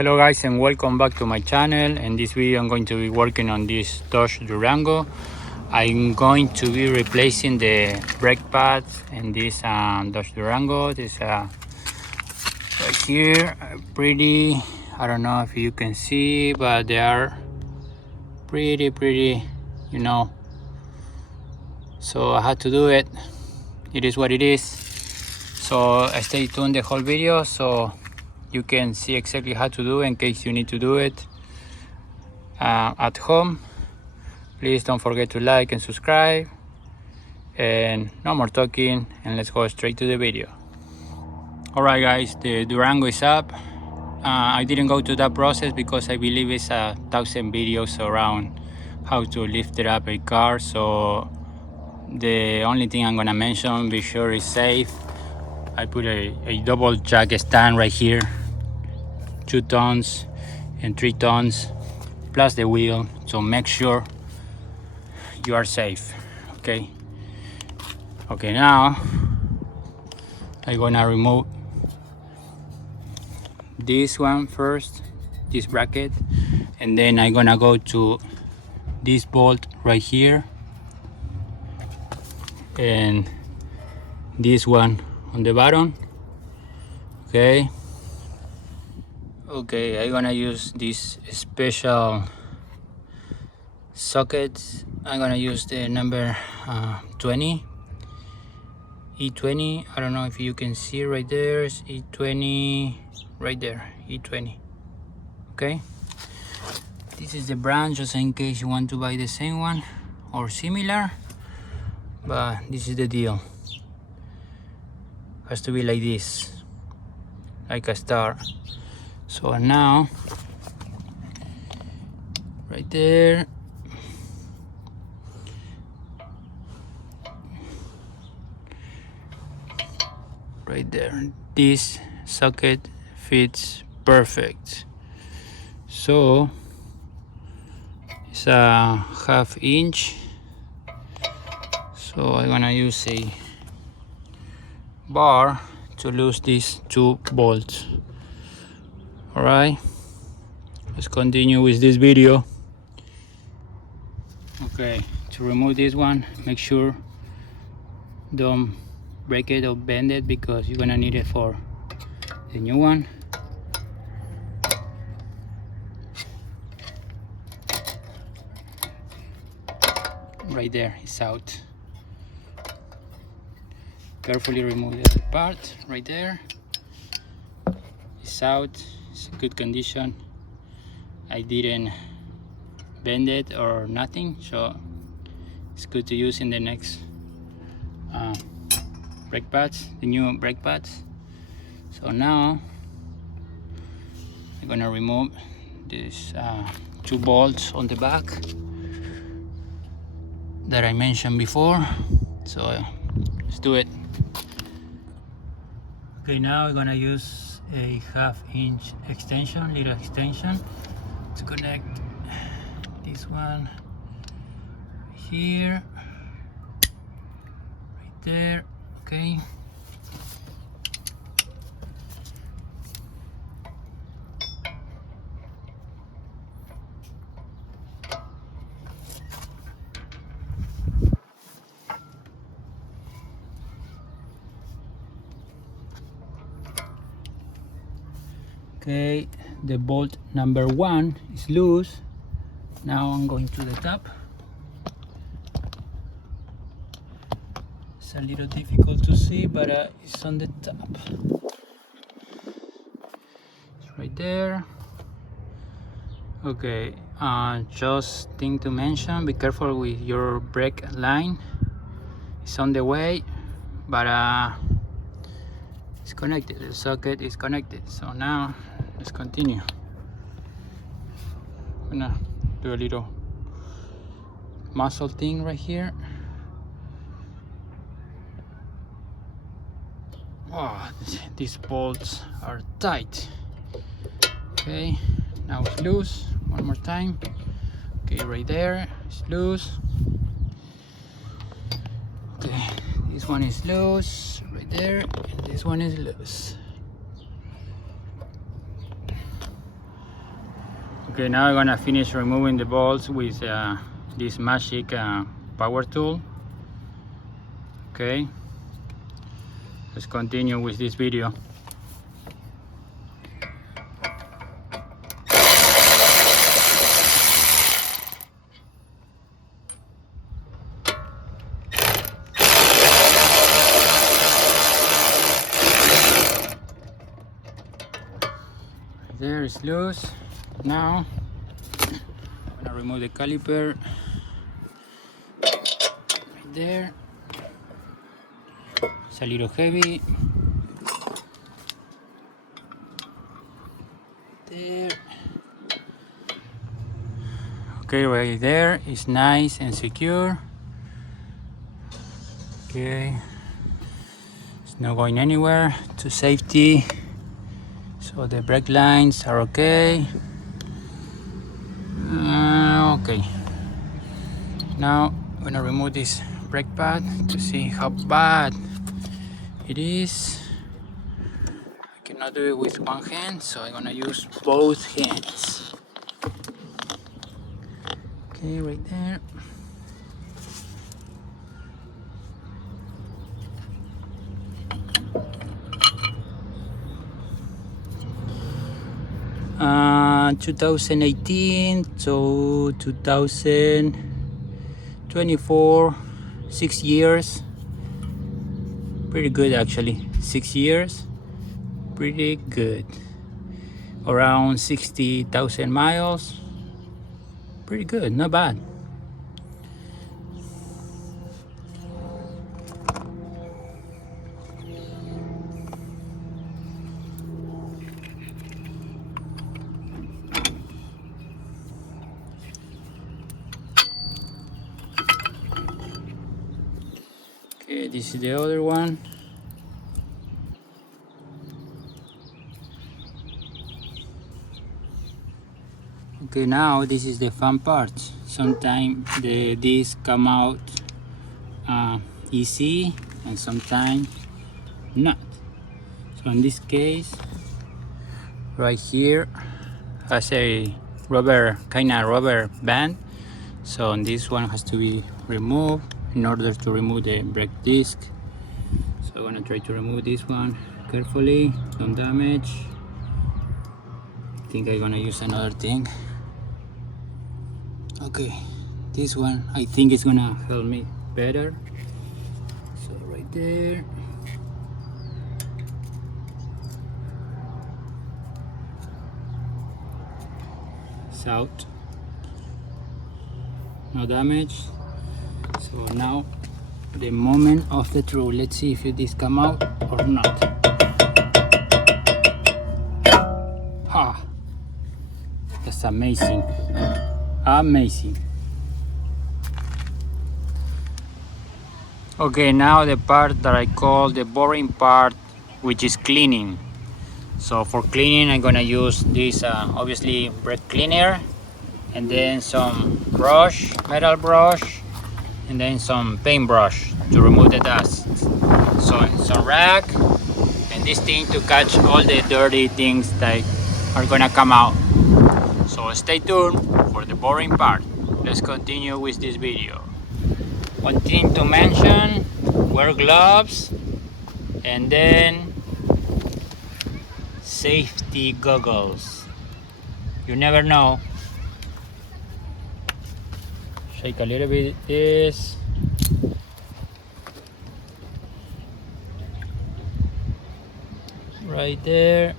Hello guys and welcome back to my channel. In this video I'm going to be working on this Dodge Durango. I'm going to be replacing the brake pads in this Dodge Durango. This right here, pretty, I don't know if you can see, but they are pretty, you know, so I had to do it. It is what it is. So stay tuned the whole video so you can see exactly how to do it in case you need to do it at home. Please don't forget to like and subscribe, and no more talking, and let's go straight to the video. Alright guys, the Durango is up. I didn't go to that process because I believe it's 1,000 videos around how to lift it up a car, so the only thing I'm gonna mention, be sure it's safe. I put a double jack stand right here, 2 tons and 3 tons plus the wheel, so make sure you are safe. Okay, now I'm gonna remove this one first, this bracket, and then I'm gonna go to this bolt right here and this one on the bottom. Okay, I'm gonna use this special sockets. I'm gonna use the number 20 E20. I don't know if you can see right there, it's E20 right there, E20. Okay, this is the brand, just in case you want to buy the same one or similar, but this is the deal. Has to be like this, like a star. So now right there, this socket fits perfect. So it's a 1/2 inch, so I'm gonna use a bar to lose these 2 bolts. All right, let's continue with this video. Okay, to remove this one, make sure don't break it or bend it because you're gonna need it for the new one. Right there, it's out. Carefully remove the other part. Right there, it's out. It's in good condition. I didn't bend it or nothing, so it's good to use in the next brake pads, the new brake pads. So now I'm gonna remove these 2 bolts on the back that I mentioned before. So let's do it. Okay, now I'm gonna use a 1/2 inch extension, little extension, to connect this one here, right there. Okay, the bolt number 1 is loose. Now I'm going to the top. It's a little difficult to see, but it's on the top. It's right there. Okay, just thing to mention, be careful with your brake line. It's on the way, but it's connected, the socket is connected. So now let's continue. I'm gonna do a little muscle thing right here. Oh, these bolts are tight. Okay, now it's loose. One more time. Okay, right there, it's loose. Okay, this one is loose right there, and this one is loose. Okay, now I'm gonna finish removing the bolts with this magic power tool. Okay, let's continue with this video. There is loose. Now I'm gonna remove the caliper right there. It's a little heavy. There. Okay, right there is nice and secure. Okay, it's not going anywhere. To safety. So the brake lines are okay. Okay. Now I'm gonna remove this brake pad to see how bad it is. I cannot do it with one hand, so I'm gonna use both hands. Okay, right there. Uh, 2018 to 2024, 6 years. Pretty good actually. 6 years. Pretty good. Around 60,000 miles. Pretty good, not bad. Okay, this is the other one. Okay, now this is the fun part. Sometimes the discs come out easy and sometimes not. So in this case, right here has a kind of rubber band. So this one has to be removed in order to remove the brake disc. So I'm gonna try to remove this one carefully, don't damage. I think I'm gonna use another thing. Okay, this one I think is gonna help me better. So right there. It's out. No damage. So now the moment of the truth. Let's see if this come out or not. Ha! That's amazing. Amazing. Okay, now the part that I call the boring part, which is cleaning. So for cleaning, I'm gonna use this obviously brake cleaner, and then some brush, metal brush, and then some paintbrush to remove the dust. So some rag and this thing to catch all the dirty things that are gonna come out. So stay tuned for the boring part. Let's continue with this video. One thing to mention, wear gloves and then safety goggles. You never know. Shake a little bit this. Right there.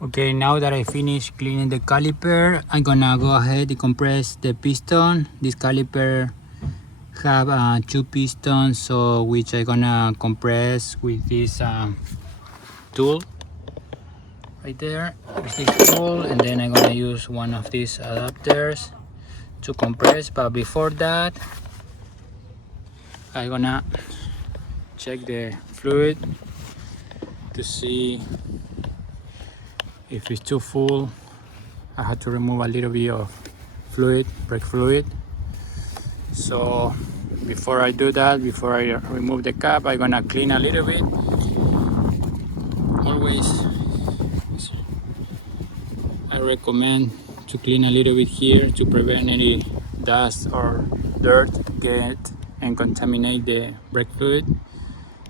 Okay, now that I finished cleaning the caliper, I'm gonna go ahead and compress the piston. This caliper have 2 pistons, so which I'm gonna compress with this tool right there, with this tool, and then I'm gonna use one of these adapters to compress. But before that, I'm gonna check the fluid to see if it's too full. I had to remove a little bit of fluid, brake fluid. So before I do that, before I remove the cap, I'm gonna clean a little bit. Always I recommend to clean a little bit here to prevent any dust or dirt get and contaminate the brake fluid.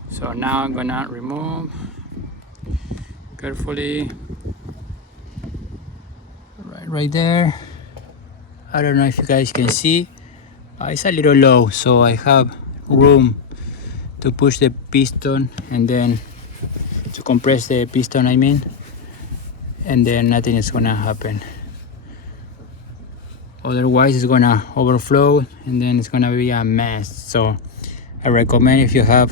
So now I'm gonna remove carefully right there. I don't know if you guys can see, it's a little low, so I have room to push the piston and then to compress the piston, I mean, and then nothing is gonna happen. Otherwise it's gonna overflow and then it's gonna be a mess. So I recommend, if you have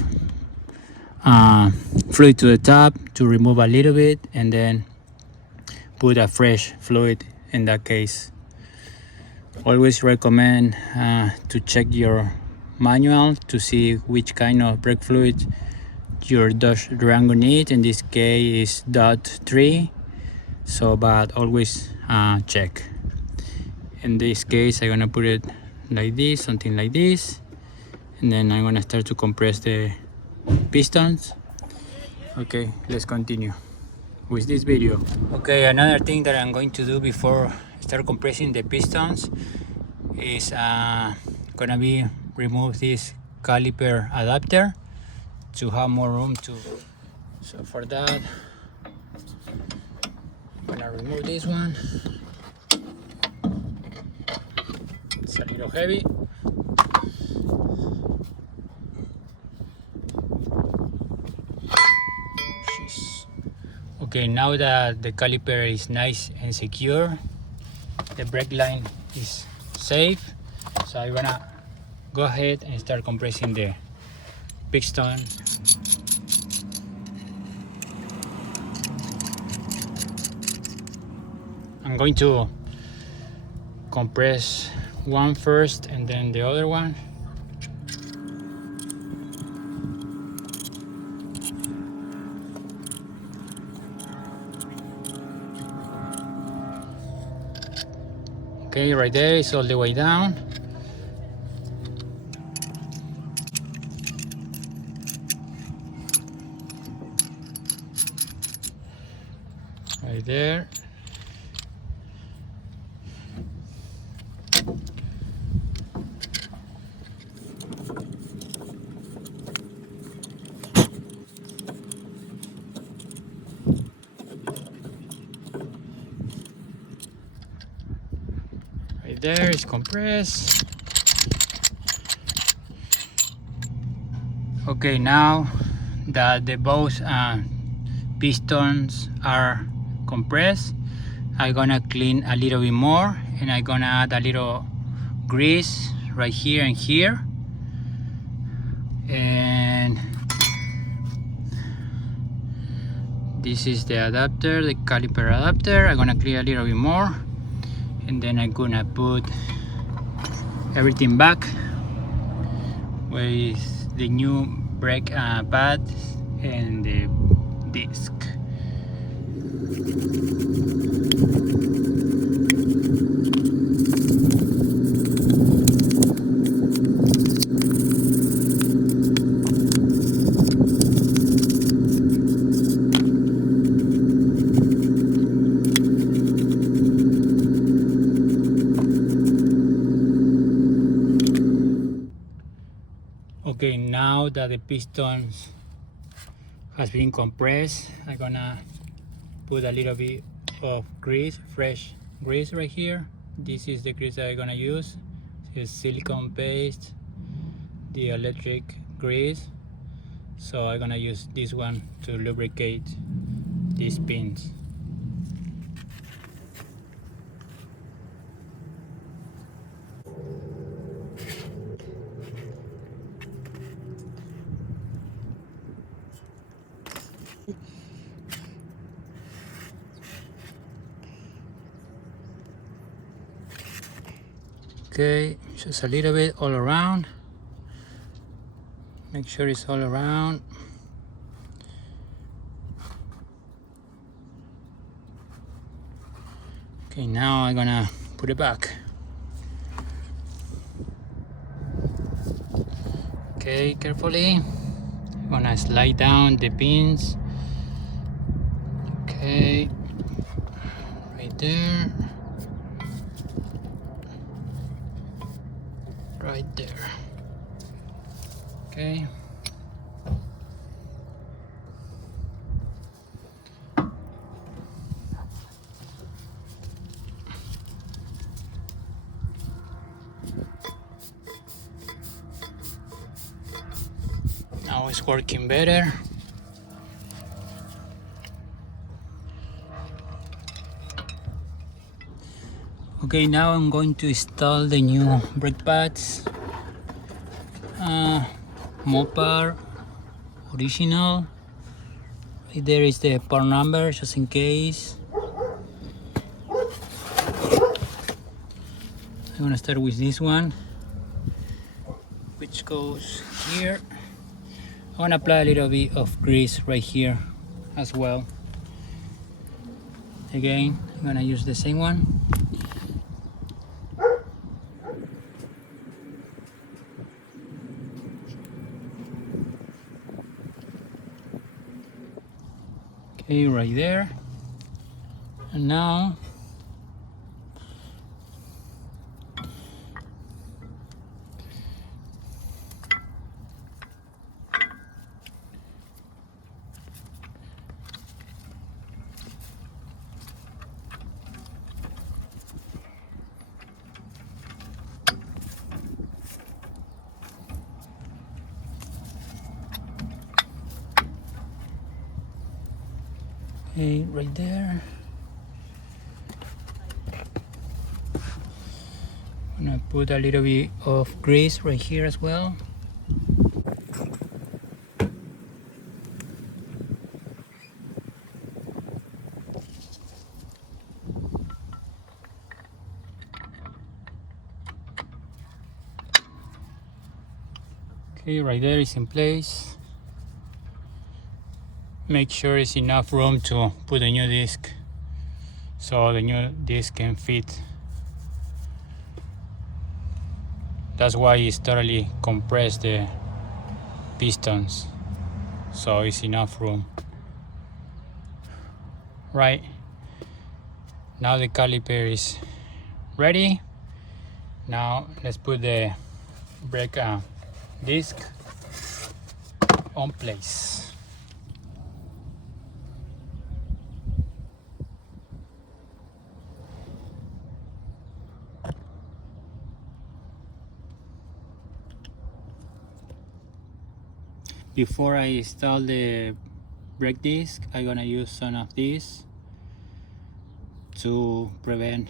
fluid to the top, to remove a little bit and then put a fresh fluid in that case. Always recommend to check your manual to see which kind of brake fluid your Dodge Durango needs. In this case is Dodge 3, so but always check. In this case I'm gonna put it like this, something like this, and then I'm gonna start to compress the pistons. Okay, let's continue with this video. Okay, another thing that I'm going to do before I start compressing the pistons is gonna be remove this caliper adapter to have more room to. So for that, I'm gonna remove this one. It's a little heavy. Okay, now that the caliper is nice and secure, the brake line is safe, so I'm gonna go ahead and start compressing the piston. I'm going to compress one first and then the other one. Okay, right there, it's all the way down. Right there. Right there is compressed. Okay, now that the both pistons are compressed, I'm gonna clean a little bit more and I'm gonna add a little grease right here and here, and this is the adapter, the caliper adapter. I'm gonna clean a little bit more and then I'm gonna put everything back with the new brake pad and the disc. Okay, now that the pistons has been compressed, I'm gonna put a little bit of grease, fresh grease right here. This is the grease that I'm gonna use. It's silicone paste, the electric grease. So I'm gonna use this one to lubricate these pins. Okay, just a little bit all around. Make sure it's all around. Okay, now I'm gonna put it back. Okay, carefully. I'm gonna slide down the pins. Okay, right there. Right there. Okay. Now it's working better. Okay, now I'm going to install the new brake pads. Mopar original. Right there is the part number, just in case. I'm gonna start with this one, which goes here. I want to apply a little bit of grease right here as well. Again, I'm gonna use the same one. Okay, right there. And now okay, right there. I'm gonna put a little bit of grease right here as well. Okay, right there is in place. Make sure it's enough room to put a new disc so the new disc can fit. That's why it's totally compressed the pistons, so it's enough room. Right, now the caliper is ready. Now let's put the brake disc on place. Before I install the brake disc, I'm gonna use some of this to prevent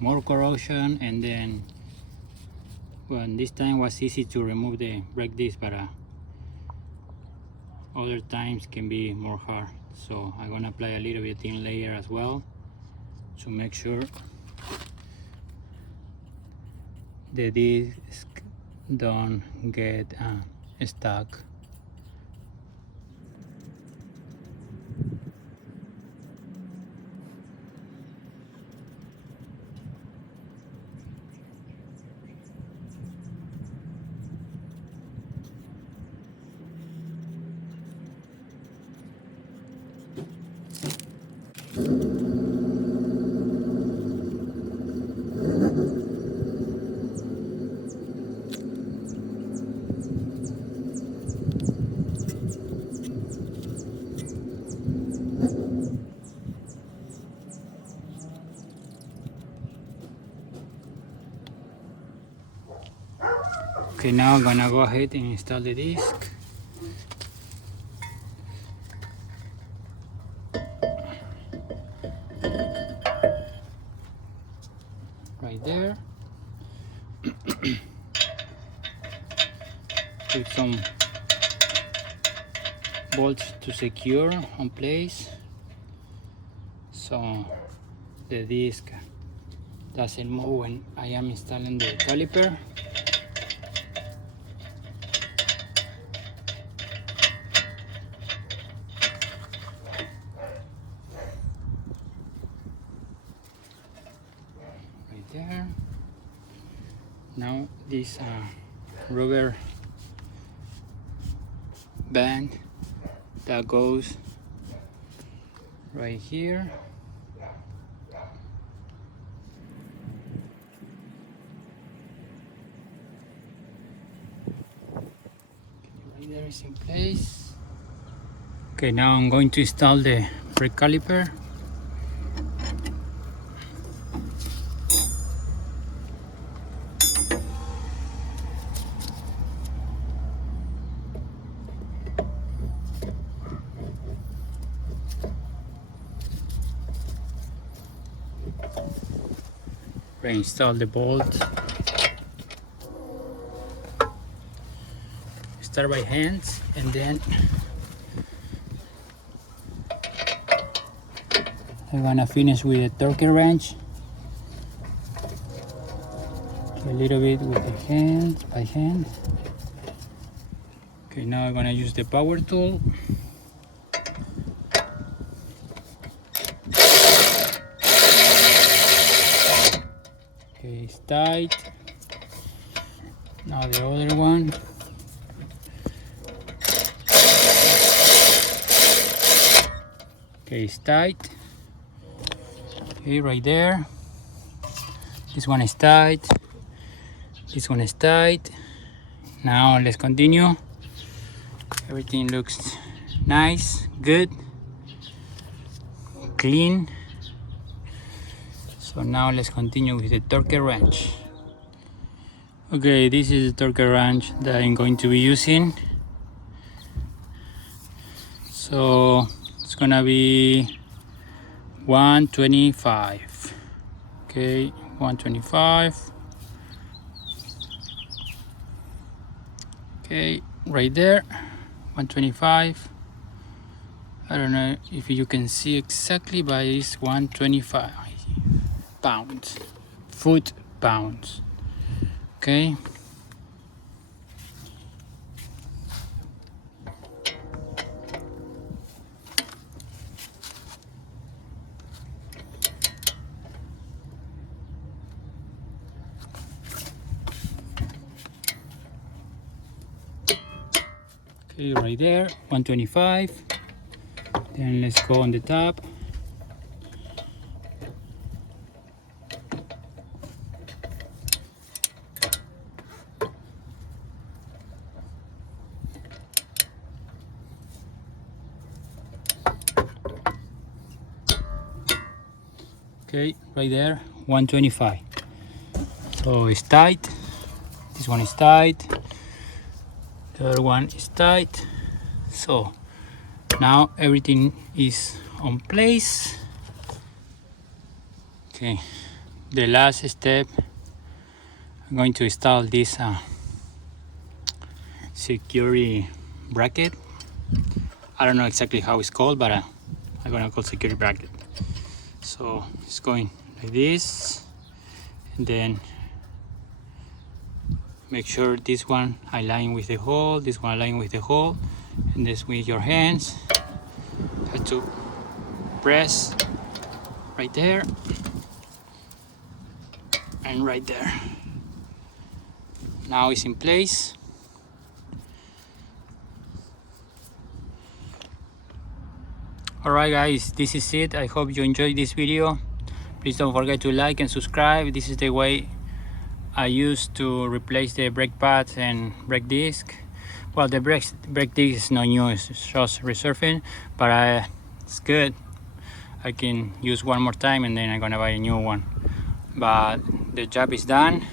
more corrosion, and then this time was easy to remove the brake disc, but other times can be more hard. So I'm gonna apply a little bit thin layer as well to make sure the disc don't get stuck. Okay, now I'm gonna go ahead and install the disc. Right there. Put some bolts to secure on place so the disc doesn't move when I am installing the caliper. Right there. Now this rubber band that goes right here. Right there is in place. Okay, now I'm going to install the brake caliper. Reinstall the bolt. Start by hands and then I'm gonna finish with a torque wrench. A little bit with the hand, by hand. Okay, now I'm gonna use the power tool. Okay, it's tight. Now the other one. Okay, it's tight. Okay, right there. This one is tight. This one is tight. Now let's continue. Everything looks nice, good, clean. So now let's continue with the torque wrench. Okay, this is the torque wrench that I'm going to be using. So it's gonna be 125. Okay, 125. Okay, right there, 125. I don't know if you can see exactly, but it's 125 pounds, foot-pounds. Okay. Okay, right there, 125. Then let's go on the top. Okay, right there, 125. So it's tight. This one is tight. The other one is tight. So now everything is on place. Okay, the last step, I'm going to install this security bracket. I don't know exactly how it's called, but I'm gonna call security bracket. So it's going like this, and then make sure this one align with the hole, this one align with the hole, and this with your hands. Have to press right there and right there. Now it's in place. Alright guys, this is it. I hope you enjoyed this video. Please don't forget to like and subscribe. This is the way I used to replace the brake pads and brake disc. Well, the brake disc is not new, it's just resurfacing, but it's good. I can use one more time and then I'm gonna buy a new one. But the job is done.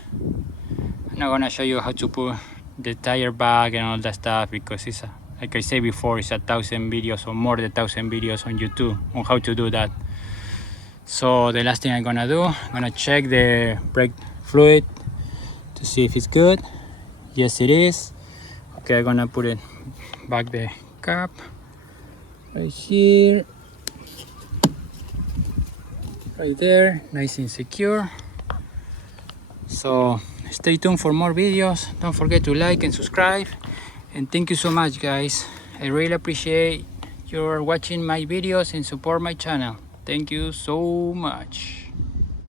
I'm not gonna show you how to put the tire back and all that stuff, because it's like I said before, it's 1,000 videos or more than 1,000 videos on YouTube on how to do that. So the last thing I'm gonna do, I'm gonna check the brake fluid to see if it's good. Yes, it is. Okay, I'm gonna put it back, the cap right here, right there, nice and secure. So stay tuned for more videos. Don't forget to like and subscribe, and thank you so much, guys. I really appreciate your watching my videos and support my channel. Thank you so much.